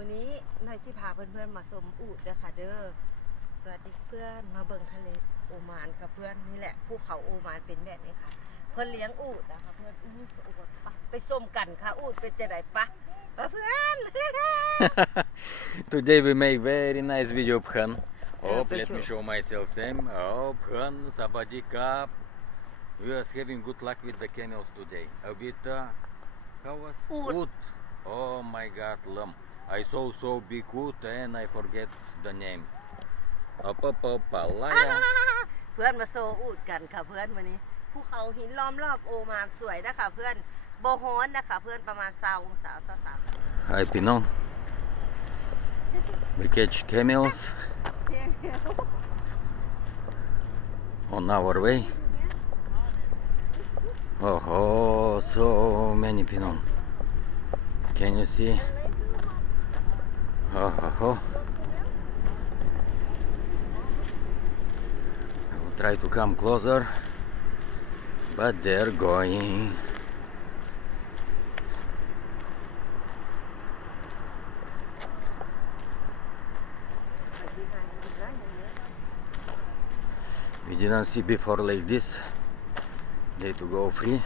มื้อนี้หน่อยสิพาเพื่อนๆมาชมอูฐเด้อค่ะเด้อสวัสดีเพื่อนมาเบิ่งทะเลโอมานค่ะเพื่อนนี่แหละภูเขาโอมานเป็นแบบนี้ค่ะเพื่อนเลี้ยงอูฐนะคะเพื่อนอูฐไปชมกันค่ะอูฐเป็นจะไดปะเพื่อน Today we make very nice video of Phan. Oh, let me show myself same. Oh, Phan, Sabadi Cup. We are having good luck with the camels today. A bit, how was? Wood. Oh my God, lamb. I saw so big wood and I forget the name. Palaya. เพื่อนมาโซอูฐกันค่ะเพื่อนวันนี้ภูเขาหินล้อมรอบโอมานสวยนะคะเพื่อนโบฮอนนะคะเพื่อนประมาณ20 องศาHi, Pinot. We catch camels on our way. Oh, so many Pinot. Can you see? Oh. I will try to come closer, but they're going. We didn't see before like this. They to go free.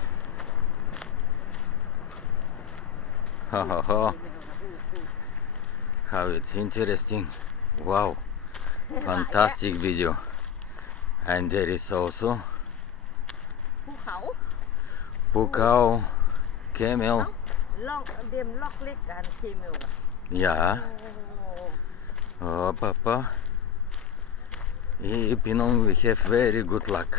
How it's interesting. Wow, fantastic video. And there is also ภูเขา camel. ล่องเดมล็อกเล็กกันเคมิล Yeah. Oh, Papa. Pinot, we have very good luck.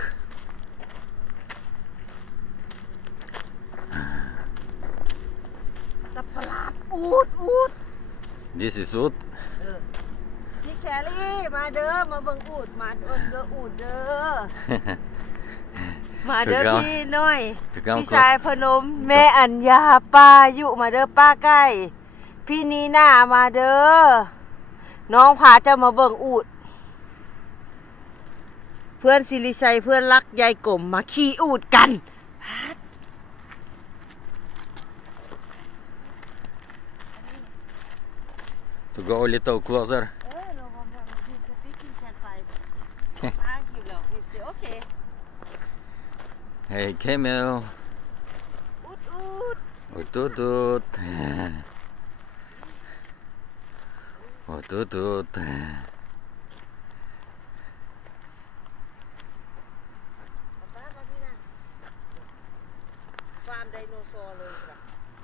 สับประหลาดอูฐ This is wood. พี่แครี่มาเด้อมาเบิ่งอูฐมาเด้ออูฐเด้อ มาเด้อพี่น้อยพี่ชายพนมแม่อัญญาป้ายุมาเด้อป้าใกล้พี่นีน่ามาเด้อน้องพาเจ้ามาเบิ่งอูฐเพื่อนศิริชัยเพื่อนรักยายกลมมาขี่อูฐกัน To go a little closer. Hey, camel. Oot.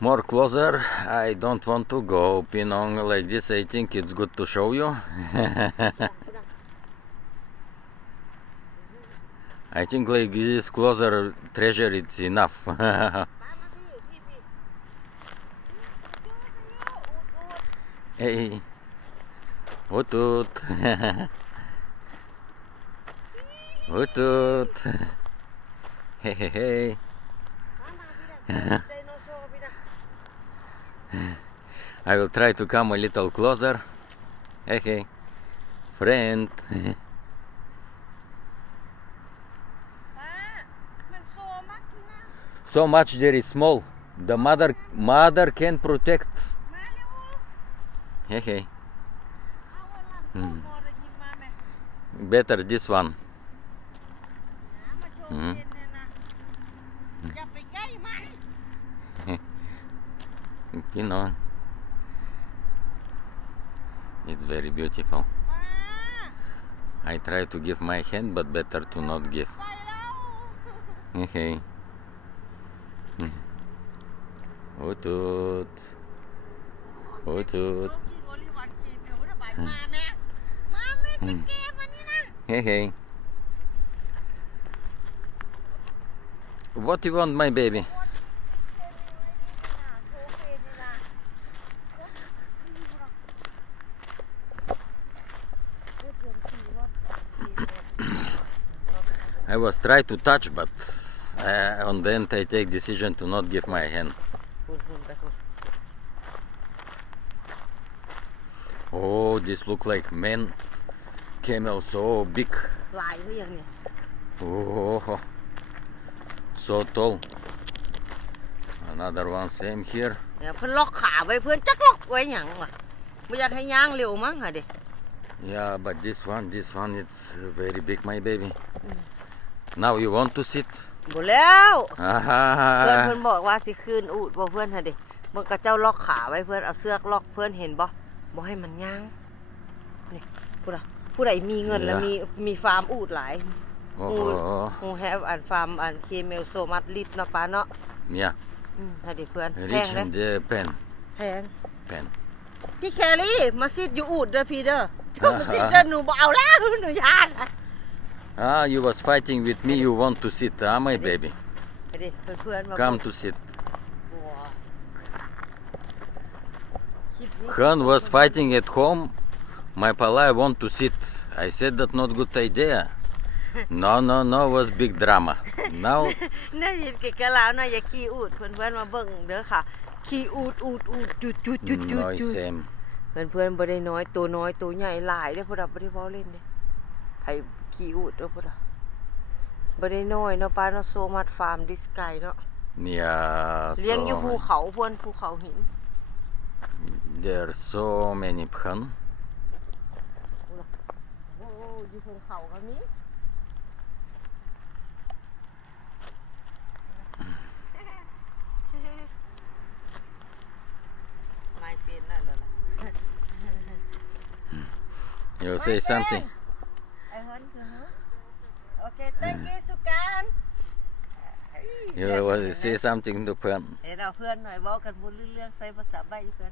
More closer. I don't want to go, Pinong, like this. I think it's good to show you. I think like this closer treasure it's enough. Hey, Oot. Hey. I will try to come a little closer. Hey, friend. So much there is small. The mother can protect. Hey. Better this one. You know, it's very beautiful. I try to give my hand, but better to not give. Hey. Oot. Hey. What do you want, my baby? I was trying to touch, but on the end I take decision to not give my hand. Oh, this look like man camel, so big. Oh, so tall. Another one same here. เพื่อนล็อกขาไว้เพื่อนจักล็อกไว้หยังวะ บ่อยากให้ย่างเร็วมั้งค่ะเด้ Yeah, but this one, it's very big, my baby. Now you want to sit? บ่แล้วเพื่อน Ah, เพิ่นบอกว่าสิคืนอูดบ่เพื่อนค่ะเด้เบิ่งกระเจ้าล็อกขาไว้เพื่อนเอาเสือกล็อกเพื่อนเห็นบ่ให้มันย่างนี่ผู้ใดมีเงินแล้วมีฟาร์มอูดหลาย oh, ฮูแฮปอันฟาร์มอันเคเมลโซมัดลิตเนาะป้าเนาะ yeah. ค่ะเด้เพื่อนแพง Rich เลย and pen. แพง Pen. พี่แครี่มาซิดอยู่อูดเด้อพี่เด้อมาซิดเด้อหนูบ่เอาแล้วหนูย่าน Ah, you was fighting with me. You want to sit, my baby? ไปดิเพื่อนๆมา Come to sit. บัวคลิปนี้ Han was fighting at home. My pala want to sit. I said that not good idea. No, was big drama. Now, น่าเห็นเก๋ๆแล้วเนาะอย่าขี่อูดเพื่อนๆมาเบิ่งเด้อค่ะขี่อูดจุด no, same. เพื่อนๆบ่ได้น้อยตัวใหญ่หลายเด้อพวกเราบ่ได้เว้าเล่นเด้ไผขี่อูดเด้อพวกเราบ่ได้น้อยเนาะป้าเนาะโซมัดฟาร์มดิสไกเนาะ Yeah, เลี้ยงอยู่ภู so เขาพวนภูเขาหิน there are so many phan. โอ้อยู่บนเขาก็มีไม่เป็นนั่นเลยล่ะ You say something. ไอ้เฮิร์นคือโอเค thank you สุการ You want to say something to phan. เดี๋ยวเราเพื่อนหน่อยเว้ากันบนเรื่องใส่ภาษาใบเพื่อน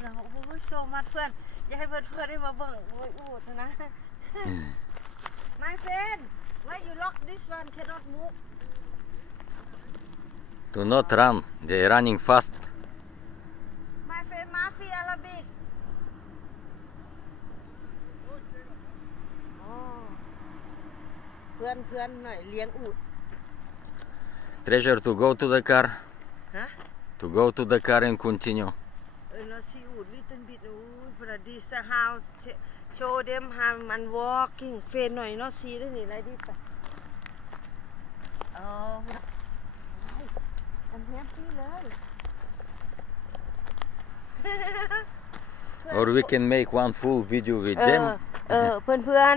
เราโอ้ยโซมัดเพื่อนอย่าให้เพื่อนได้มาเบิ่งโอ้ยอูดนะ My friend why you lock this one cannot move Do not run. They're running fast. My friend Mafi Arabic เพื่อนหน่อยเลี้ยงอูด Treasure to go to the car. ฮะ To go to the car and continue. เราซีอูด little bit โอ้ยพอดีสะ house show them how มัน walking เฟนหน่อยเนาะซีได้นี่ไรดีไปอันแฮปปี้เลย Or we can make one full video with them. เพื่อน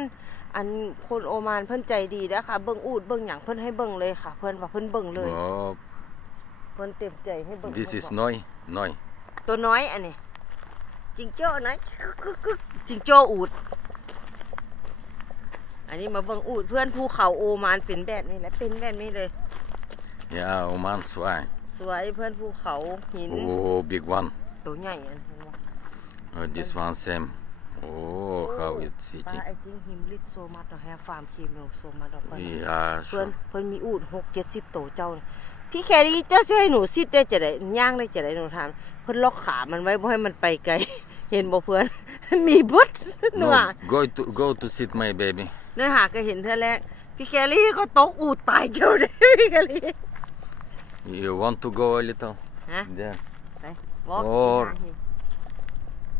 อันคนโอมานเพิ่นใจดีนะค่ะเบิ่งอูดเบิ่งหยังเพิ่นให้เบิ่งเลยค่ะเพิ่นว่าเพิ่นเบิ่งเลย Oh, เพิ่นเต็มใจให้เบิ่ง this is เพิ่นบอก Noi. ตัวน้อยอันนี้จิงโจ้นะจิงโจ้อูดอันนี้มาเบิ่งอูดเพื่อนภูเขาโอมานเป็นแบบนี้แหละเป็นแบบนี้เลย Yeah, Oman swine. สวยเพื่อนภูเขาหิน Oh, big one. ตัวใหญ่อันเห็นบ่ Oh, this one same. Oh, how it's ป้า sitting. ไอ้จิงหิมลิดโซมาดอกแฮฟาร์มเคเมลโซมาดอกเ Yeah, พื่อน sure. เพิ่นมีอูด6-70ตัวเจ้านี่พี่แครี่เจ้าสิให้หนูซิดได้จะได้ย่างได้จะได้หนูถามเพิ่นล็อกขามันไว้บ่ให้มันไปไกล เห็นบ่เพื่อน มีบุดเนื้อ No, go to sit, my baby. เนื้อหาก็เห็นเท่าแรกพี่แครี่ก็ตกอูดตายเจ้าเด้พี่แครี่ You want to go a little? ฮะ There. ไปวอล์ก Or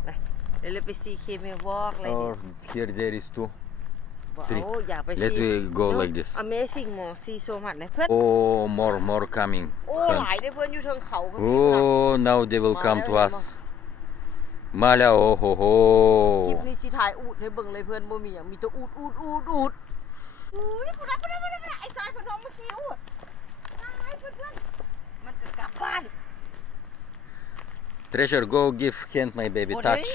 ไปเดี๋ยวเราไปซีเคเมลวอล์กอะไรนี่ or here there is two. บอก three. โอ้อยากไปซี Let me go like this. Amazing หมอซีโซมัดเลยเพื่อน Oh, more coming. โอ้หลายเด้อเพื่อนอยู่เทิงเขาเพิ่นมี Oh, now they will come to us. Mala, oh ho คลิป ho. นี้สิถ่ายอูดให้เบิ่งเลยเพื่อนบ่มีหยังมีแต่อูดอุ้ยผู้รับไอ้สายพนมเมื่อกี้อูดตายเพื่อนๆมันก็กลับบ้าน Treasure, go give hand, my baby. What Touch.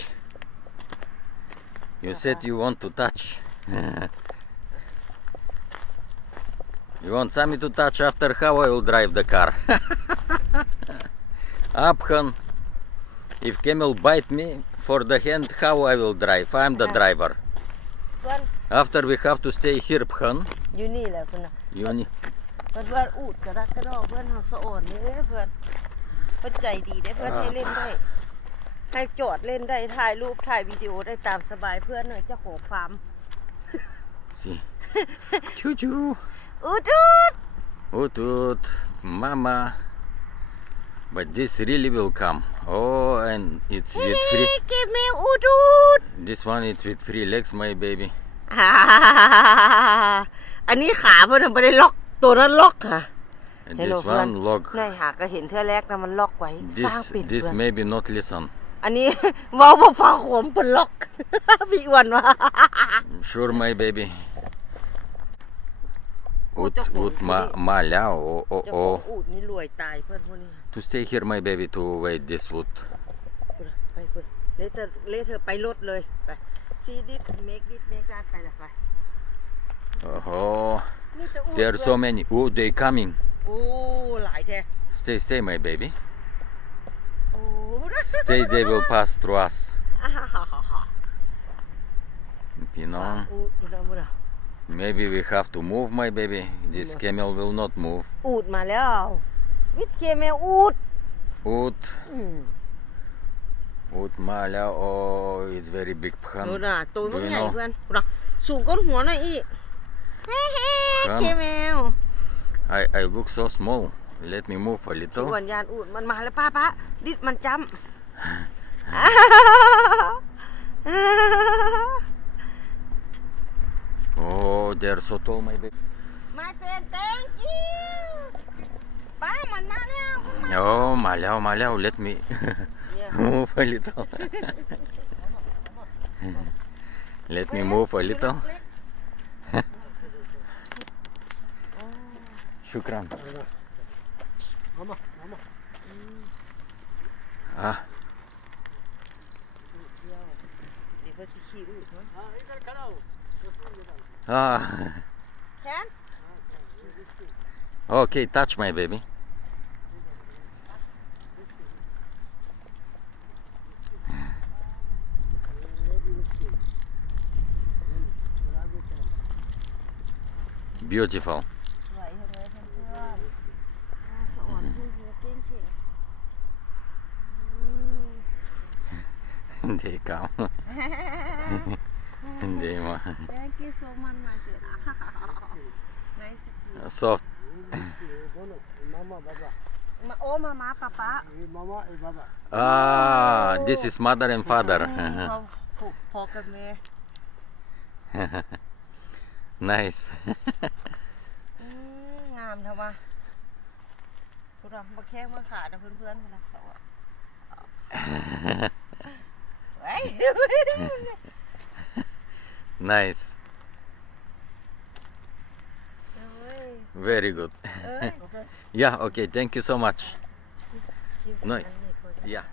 You said you want to touch. You want Sammy to touch after how I will drive the car. Uphan. If camel bite me for the hand, how I will drive? I'm the driver. เพื่อน After we have to stay here, Phan. อยู่นี่แหละเพื่อนน่ะ You need. เพื่อนอูดกระดักกระดอเพื่อนเฮาสะอ่อนนี่เด้อเพื่อนเพิ่นใจดีได้เพื่อนให้เล่นได้ ให้จอดเล่นได้ถ่ายรูปถ่ายวิดีโอได้ตามสบายเพื่อนเน่ยเจ้าของฟาร์ม See. Choo choo. อูด Ut, mama. But this really will come. Oh, and it's with free. เก็บแมวอูด This one it's with free legs, my baby. อันนี้ขาเพื่อนไม่ได้ล็อกตัวนั้นล็อกค่ะ And Hello, this Juan. one log. นายหาก็เห็นเท่าแรกนะมันล็อกไว้สร้างปิด This เพื่อน maybe not listen. ไอ อันนี้ เว้าบ่ฟ้าขมเพิ่นล็อก พี่อ้วนว่า Sure, my baby. โอ้เจ้าของ Ut malhar, เจ้าของอูดนี่รวยตายเพิ่นพวกนี้ To stay here, my baby, to wait this wood. ไปเพิ่นเลเธอไปรถเลยไปซีดิเมกดไปละไป Oh, นี่จะอูด there are so many. Oh, they coming. โอ้หลายแท้ Stay, my baby. โอ้ Stay, they will pass through us. อ่าฮ่าฮ่าฮ่าฮ่า You know, อูดดูนะบุระ maybe we have to move, my baby. This camel will not move. อูดมาแล้ววิทย์เคเมลอูด Ut, อืม ut malhar. Oh, it's very big ดู phan. นะตัวมัน Do you ใหญ่ know? เพื่อนดูนะสูงก้นหัวหน่อยอีกเฮ้เคเมล I look so small. Let me move a อ้ little. วนยานอูดมันมาแล้วป้าดิดมันจำ Oh, they're so tall, my baby. My friend thank you ป้ามันมาแล้ว Oh, malhar. Let me move a little. Let me move a little. Shukran. Ah, เดี๋ยวเพื่อสิขี่อูดมั้ง ah. แคน Okay, touch my baby. Beautiful. สวยจังเลยเพื่อนๆสอนพูดเก่ง They come. They want Thank you so much my friend Nice to meet you soft.โอ้มาม่าป๊า Ah, this is mother and father. พอกับแม่ Nice. งามทำไมพูดว่ามาแค่เมื่อขาดนะเพื่อนๆนะเขาอะไว้ Nice. Very good. Yeah, okay, thank you so much. No, yeah.